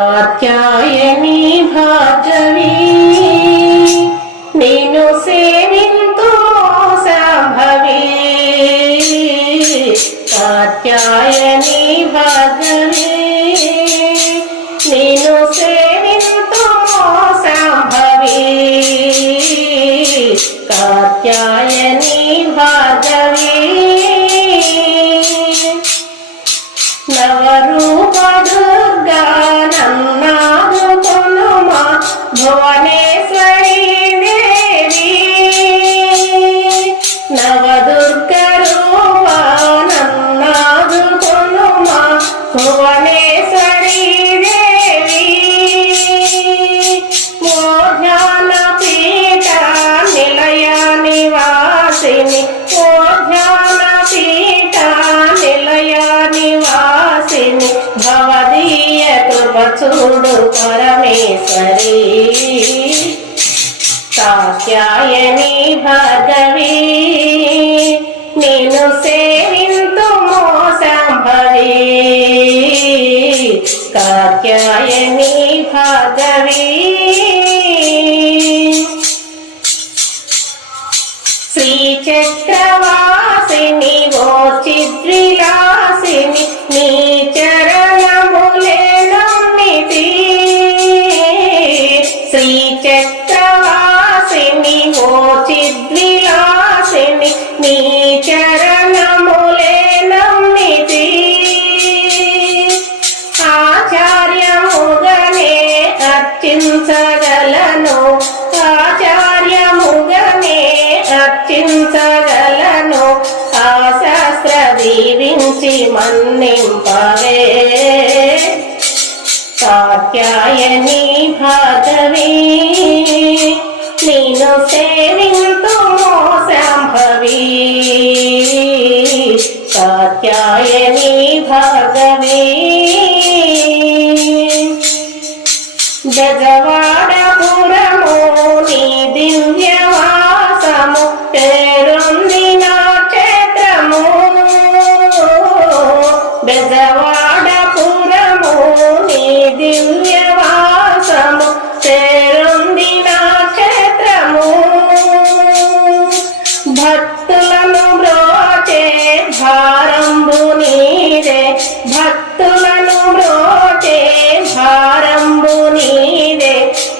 కాత్యాయని భార్గవి నేను సేవింతో సంభవి. కాత్యాయని భార్గవి నేను సేవింతో సంభవి. కాత్యాయని భార్గవి నవరూప దుర్గా భువనేశ్వరి దేవి నవదుర్గ రూప నన్నాదు దేవి మోధ్యాన పీఠ నిలయ నివాసిని మోధ్యాన పీఠ చూడు పరమేశ్వరి కాత్యాయని భార్గవి నేను సేవింతు మోసంభవి కాత్యాయని భార్గవి అర్చించగలను ఆ శాస్త్ర దీవించి మన్నింపవే. కాత్యాయని భాగవి నేను సేవింతు సంభవి కాత్యాయని భాగవి గజవాడపురము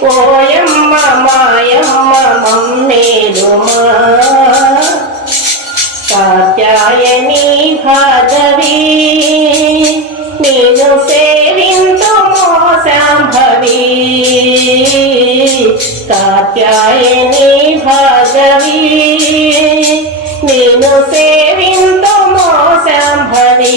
పోయమ్మ మాయమ్మ మమ్మేలుమా కాత్యాయని భాగవి నేను సేవింతు మోసంభవి కాత్యాయని భాగవి నేను సేవింతు మోసంభవి.